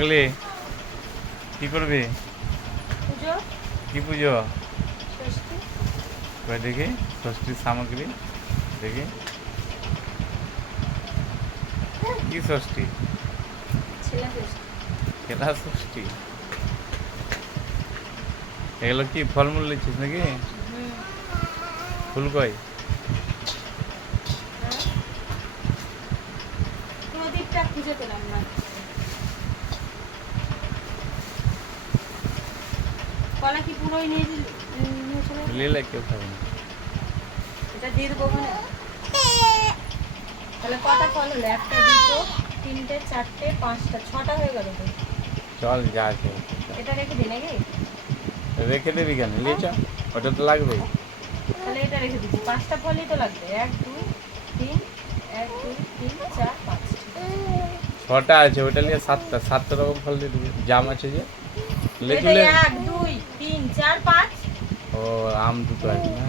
থাকলে কি করবে? পুজো। কি পুজো? ষষ্ঠী। কই দেখি ষষ্ঠীর সামগ্রী দেখি। কি ষষ্ঠী? ছেলে ষষ্ঠী। খেলা ষষ্ঠী? এগুলো কি ফলমূল নিচ্ছিস নাকি? হুম। ফুল কই? হ্যাঁ, প্রদীপটা খুঁজে পেলাম না। কলা কি পুরোই নিয়ে চলে যাবে? নিলে কেউ খাবে না। এটা দিয়ে দেবো ওখানে। তাহলে কটা ফল হলো? একটা, দুটো, তিনটে, চারটে, পাঁচটা, ছটা হয়ে গেল তো। চল যা আছে এটা রেখে দিই নাকি? রেখে দিবি কেন? নিয়ে চ, ওটা তো লাগবেই। তাহলে এটা রেখে দিচ্ছি। পাঁচটা ফলই তো লাগবে। এক, দুই, তিন, এক, দুই, তিন, চার, পাঁচ। ছটা আছে, ওটা নিয়ে সাতটা, সাতটা রকম ফল দিয়ে দিবি। জাম আছে যে এটা লেচুলে। এক, দুই, তিন, চার, পাঁচ। ও আম দুটো আছে না?